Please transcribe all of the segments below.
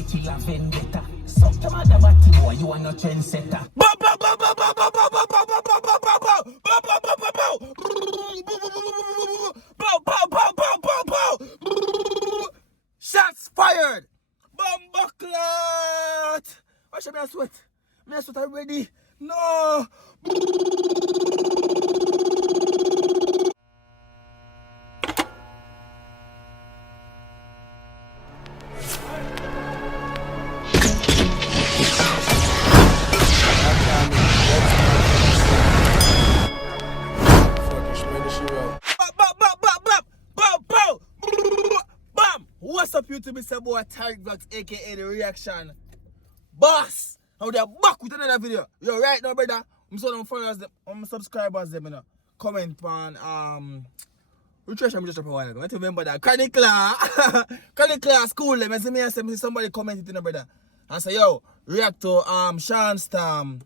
me kill a vendetta. Suck the mother batty boy, you are no trendsetter. Shots fired! Bumbleclot! Why should I sweat? I sweat already? No! What's up, YouTube? It's your boy Tyrekevlogs, aka The Reaction Boss. Now they're back with another video. Yo, right now, brother, I'm so them followers, them, my subscribers, them, you know, comment on which I'm just a while ago. I remember that Chronicler school. Them, I see somebody commented, you know, brother. I say, yo, react to Shawn song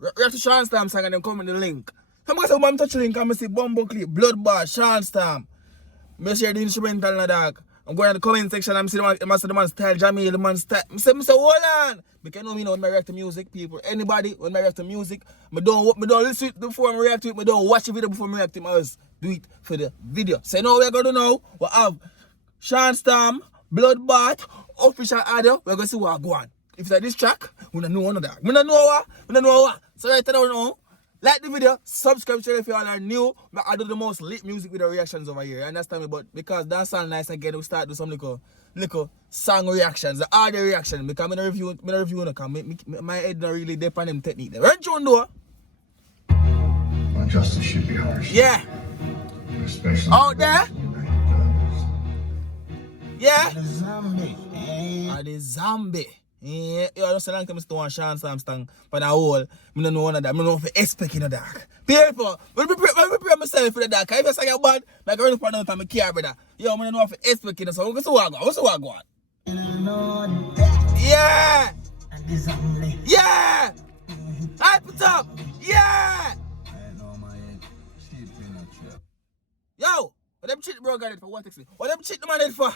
and them comment the link. I'm gonna say, I'm touch the link. I'm gonna see Bumble Clip, Bloodbath, Shawn Storm. I share the instrumental in the dark. I'm going to the comment section. I'm seeing the man style Jamaican, the man style. I say, hold on. Because you know when I react to music, people. Anybody when I react to music, I don't listen to it before I react to it. I don't watch the video before I react to it. I just do it for the video. So you know what we're going to do now? We have Shawn Storm, Bloodbath, official audio. We're going to see what go on. If it's like this track, we don't know none of that. We don't know what. So right now, like the video, subscribe to it if you all are new. I do the most lit music video reactions over here. You understand me? But because that sound nice again, we start do some little song reactions, the audio reaction. Because I'm not review my head not really depend on them technique. Run John do. Well, justice should be harsh. Yeah. Especially out there. Yeah. The zombie. Yeah, I don't say long time I still want Shawn Storm song for the whole. I don't know one of that. I don't know if I expect in the dark. People, when I prepare myself for the dark, if I say you're bad, I can really find out if I care, brother. Yo, I don't know if I expect in the song. What's the one go on? Yeah! Yeah! Hype it up! Yeah! Yo! What them cheat bro got it for? What text me? What them cheat the man it for?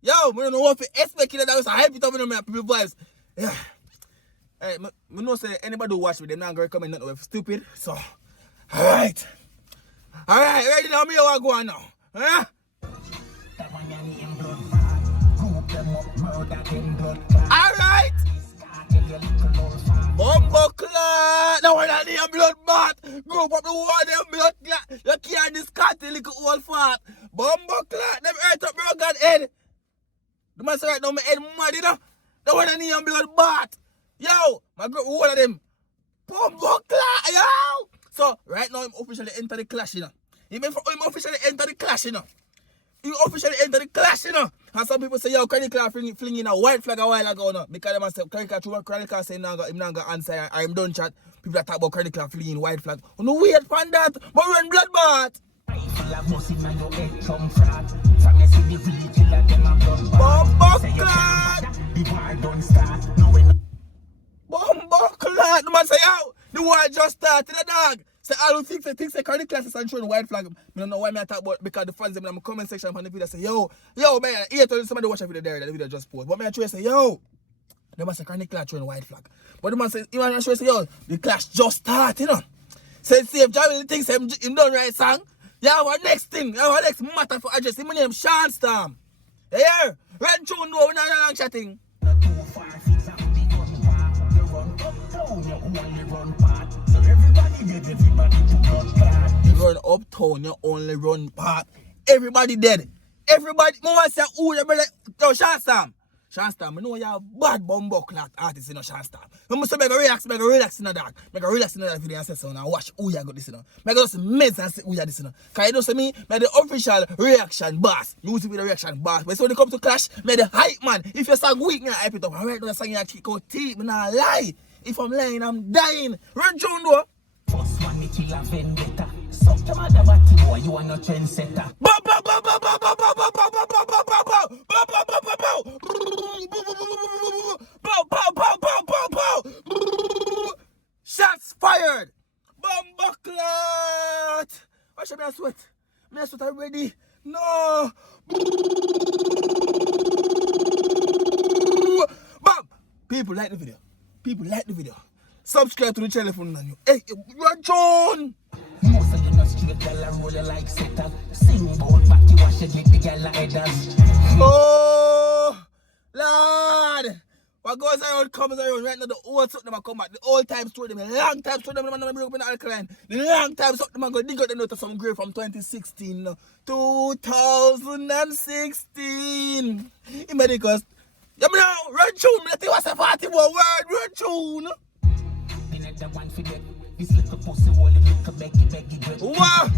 Yo, I don't know what to expect that was a hype it up in my people vibes. Yeah. Hey, I know say anybody who watch me, they're not gonna recommend nothing with stupid. So, alright, ready now, me what go on now. Huh? Alright! Bumbleclot! Now when I need a blood bath, group up the water, blood clot. You can't discard the little old fart. Bumbleclot, them earth up bro got head. The man say right now, my head mad, you know? The one I need a blood bath. Yo, my group, one of them. Bumbleclot, yo! So, right now, I'm officially enter the clash, you know? I'm officially enter the clash, you know? You officially enter the clash, you know? And some people say, yo, Chronicler flinging a white flag a while ago, no? Because they must say, Chronicler say, I'm not going to answer, I'm done chat. People that talk about Chronicler flinging white flag. Oh, no, wait for that, but run bloodbath. Bumbleclot! The man say, yo, the war just started, the dog. Say, I don't think say Chronicler is showing white flag. I don't know why I talk about because the fans in the comment section on the video say, yo, man, here told somebody watch a video there, the video just post. But I try to say, yo, the man say Chronicler showing white flag. But the man say, you want to say, yo, the clash just started, you know. Say, see if Jamie thinks him done right song. Yeah, our next thing, our next matter for address. My name Shawn Storm. Yeah, run through no, we're not long chatting. You run uptown, you only run part. Everybody dead. Everybody, I want to say, who you brother? Yo, Shawn Storm. Shawn Storm, I know you're a bad bumbleclot artist, you know, Shawn Storm. I must make a relax in the dark. Make a relax in the dark video and say so and watch who you got this, you know. Make a just mess and see who you this, you know. Because you know, say me, make the official reaction boss. Music with the reaction boss. But so when it comes to clash, make the hype man. If your song weak, I hype it up. Right now, the song you kick out teeth, I not lie. If I'm lying, I'm dying. Run John though. First one, me kill a vendetta. Suck the mother batty boy, you are no trendsetter. Shots fired! Bumbleclot! Why should I sweat? I sweat already? No! People like the video. People like the video. Subscribe to the channel for new. Hey, you're John. Most of you not straight, girl, and roll you like setter. Sing about back, you wash it with the girl like headers. Oh, Lord. What goes around comes around. Right now, the old something them come back. The old time story, them. The long time story, them man broke up in the alkaline. The long time something man go dig out them out of some grave from 2016. No. 2016. Because, you know, run tune. I think what's a 41 word. Run tune. The one for them. This little pussy hole, the little beggy girl. What?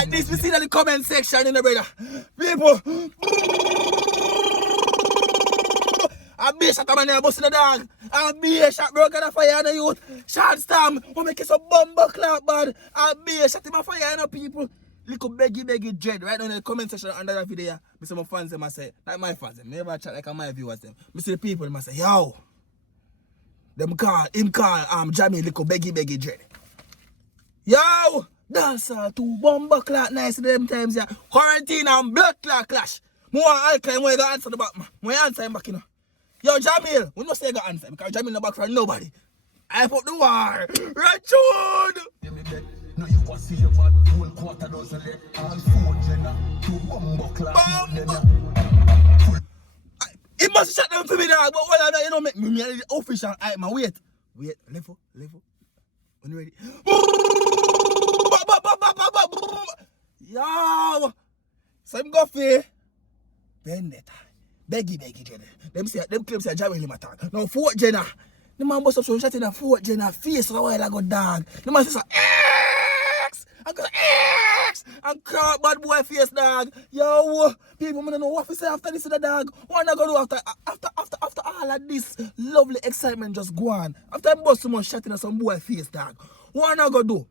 And this we see in the comment section, you know, brother. People. A beer shot a man here busting the dog. A beer shot broke on a fire on the youth. Short stam. Who make it so bumbo clap bad. A beer shot him a fire on the people. Little beggy dread. Right now in the comment section under that video, I see my fans them I say, not my fans them. Never chat like my viewers them. I see the people them I say, yo. Him call Jamie little beggy dread. Yo, that's all too bomba clock nice them times yeah. Quarantine and blood clot clash. More alkaline when you got answer the back. When you answer him back, you know. Yo, Jamil, we don't say you got answer because Jamil no back from nobody. I put the war. Rachud! No, you want to see your bad whole quarter dozen left. All 4 Jenna, 2 bomba clock. It must shut them for me, dog. But what you don't make me official. Alright, man, wait. Level. When you ready? Yo! So I'm going for Vendetta. Beggy, Jenna. Them claims say Jamie him attack. Now, 4 Jenna. The man bust up some shot in a 4 Jenna face a while ago, dog. The man says, X! I go, X! And crap, bad boy face, dog. Yo, people, I don't know what to say after this, the dog. What am I going to do after all of this lovely excitement just go on? After I bust so much shot in some boy face, dog. What am I going to do?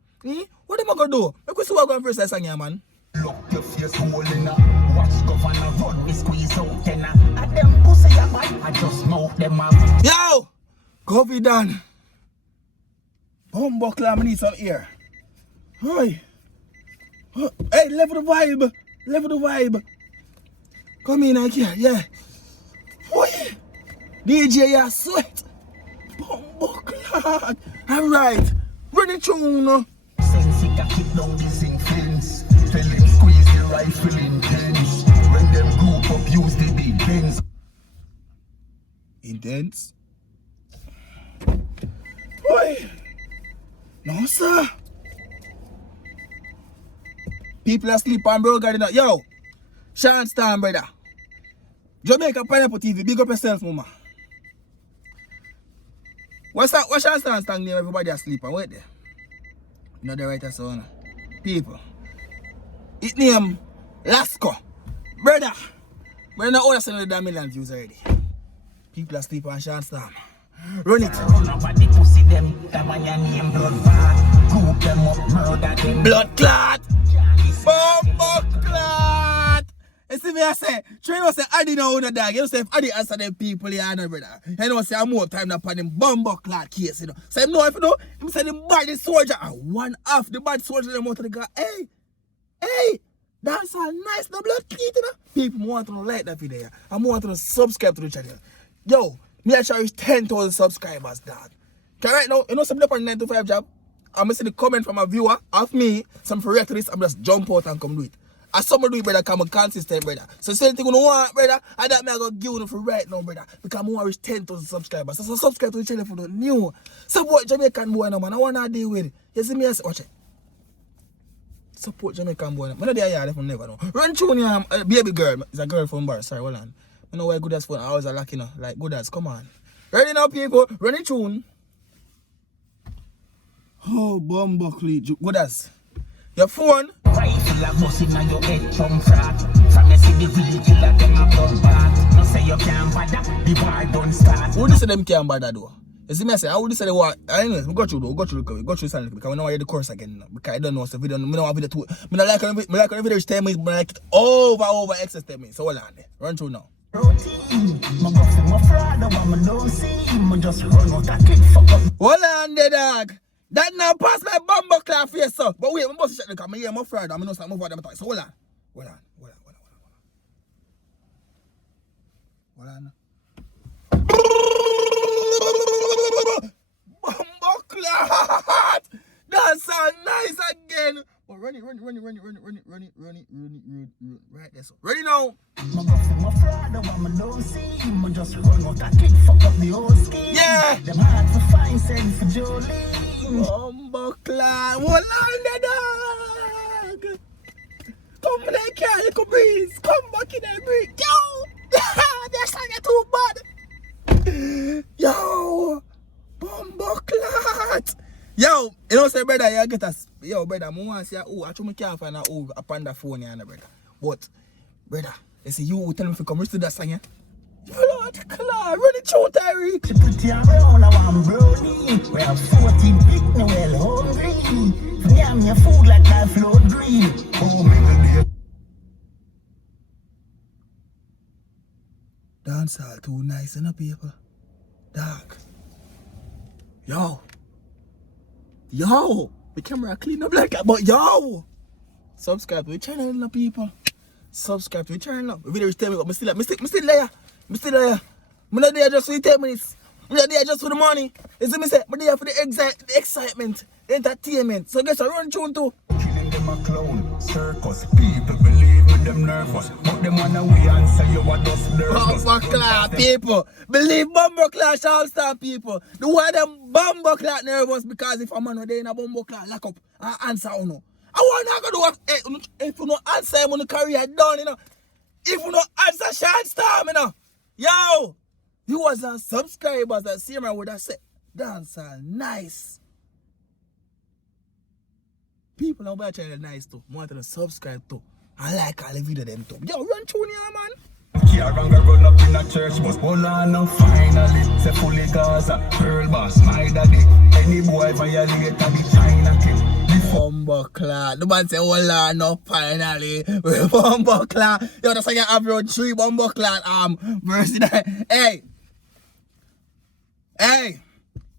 What am I going to do? Make we see what I'm going to first say, man. Look your face hole in a watch governor run me squeeze out tenna. And them pussy a bite, I just smoke them up. Yo! Coffee done. Bumbo clam, I need some air. Hi. Hey, level the vibe. Come in here, yeah. Oi. DJ, you sweat. Bumbo clam. Alright. Run the tune. Since he can keep down the zinc fence, tell him squeeze the rifle intense. When them group up use the big guns. Intense? Oi. No, sir. People asleep on bro garden. Yo, Shawn Stan, brother. Jamaican Pineapple TV, big up yourself, mama. What's Shawn Stan stand there? Everybody asleep and wait there. You know the writer son. People. It name Lasco. Brother. We're not order sending the million views already. People asleep on Shawn Stan. Run it. Run over the pussy them, that man your name blood clot. Group them up, murder them. Blood clot. Bumbo clot. You see me I say, try to say Addy now the dog. You know say if Addy answer them people here, no brother. You know say I'm more time than upon them bumbo clot case, you know. So him know if you know, him say the bad soldier and one half the bad soldier them out of the guy. Hey, that's all nice, no blood clean, you know. People want to like that video. I want to subscribe to the channel. Yo, me I shall reach 10,000 subscribers, dog. Okay, right now, you know something up on 9 to 5 job? I'm going to see the comment from a viewer of me, some for react to this, I'm just jump out and come do it. As someone do it, brother, because I'm consistent, brother. So same thing you want, brother, I that me I go give you for right now, brother. Because I want to reach 10,000 subscribers. So subscribe to the channel for the new. Support Jamaican boy now, man. I want to deal with it. You see me, I say, watch it. Support Jamaican boy. I'm not there yet, I never know. Run through baby girl. It's a girl from bar. Sorry, hold on. I know why good as fun. I was a lucky, you know. Like good as, come on. Ready now, people. Run it tune. Oh, bumbo cleat. Good as. Your phone. Rifle a bust inna your head from frack. From you see the real killer, them a blood bath. No say you can't bother, the war don't start. Who this say them can't bother though? You see me I say, how would this say the war? Anyways, we go through silently because we don't hear the course again. Because I don't know the video. I don't have video too. I like on the video which 10 minutes, but I like it over excess 10 minutes. So hold on there. Run through now. Routine. My go for my fraud, the one I don't see. I just run out that click fuck up. Hold on there, dog. That now pass my bumbo clap face, so. But wait, I must check the camera. I'm afraid. I'm not move for them. So hold on. Hold on. Right there, so. Ready now? My go for my fraud, the one I don't see. I just run out that kick, fuck up the whole scheme. Yeah. Them hard to find, send for Jolie. Bumbleclad, hold on the dog. Come in there, carry little breeze. Come back in there, breeze. Yo, that's how you too bad. Yo, Bumbleclad. Yo, you know, say brother, you get us. Yo, brother, I want to say, oh, I actually can't find out upon the phone, yeah, brother. But, brother, you see, you tell me if you come to that song, yeah? Yo, Lord, Clad, run it through, Tyrekejt. To put you around, I want brownie. We have 14 picnic, well hungry. For me, I'm your food like that float green. Oh, man. Dancehall too nice, you know, people. Dark. Yo, the camera clean up like that, but yo, subscribe to the channel, you know, people. Subscribe to the channel. The video is 10 minutes, but I'm still there. I'm not there just for the 10 minutes. I'm not there just for the money. You see me say, I'm there for the excitement, the entertainment. So guess I run tune too. Killing them a clown, circus. People believe me, them nervous. But them wanna we answer you what us nervous. Bumbleclad people. Believe Bumbleclad shall stand people. The why them Bumbleclad nervous because if a man were there in a Bumbleclad lock up and answer or no. I want to do what if you don't answer him when the career done, you know. If you don't answer Shawn Storm, you know. Yo, you was a subscribers that see me would have said, dancehall nice. People on my channel nice too. Want to subscribe too. I like all the video them too. Yo, run tune here, man. Kiaranga run up in a church bus. Hold on now, finally. Say fully Gaza, girl boss, my daddy. Any boy violate the China king. Bumbleclad. The man say, hold on now, finally. Bumbleclad. Yo, that's how you have road 3 Bumbleclad versus that. Hey.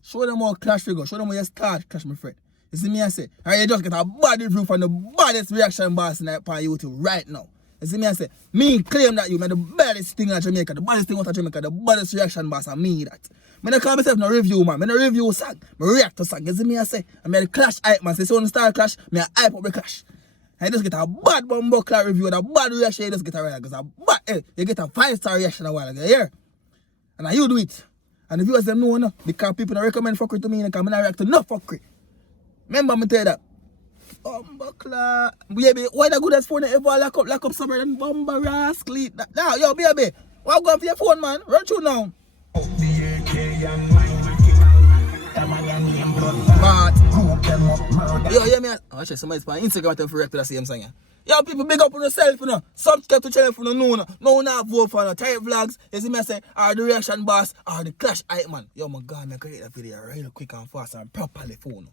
Show them how clash figure. Show them how you start clash, my friend. You see me I say, and you just get a bad review from the baddest reaction boss in that on YouTube right now. You see me I say, me claim that you made the baddest thing in Jamaica, the baddest thing out of Jamaica, the baddest reaction boss, and me that. I don't call myself no review man, I don't review song, I react to song. You see me I say, I made a clash hype man, so when you start clash, I hype up the clash. And you just get a bad Bumbleclad review and a bad reaction, you just get a reaction, because a bad, you get a 5-star reaction a while ago, you hear? And you do it. And the viewers them know no, because people don't recommend fuckery to me, because I don't react to no fuckery. Remember me tell you that. Bumbleclad. Baby, why the good as phone ever lock up somewhere and Bumba rascal? Now, yo, baby. What going for your phone, man? Run through now. But, yo, hear me? Oh, actually, somebody's on Instagram to react to the same song. Yo, people, big up on yourself, you know. Subscribe to the channel for no know. No, not vote for no Tyrekevlogs. You see me, I say, or the reaction boss, or the clash hype man. Yo, my God, I create that video really quick and fast and properly for no.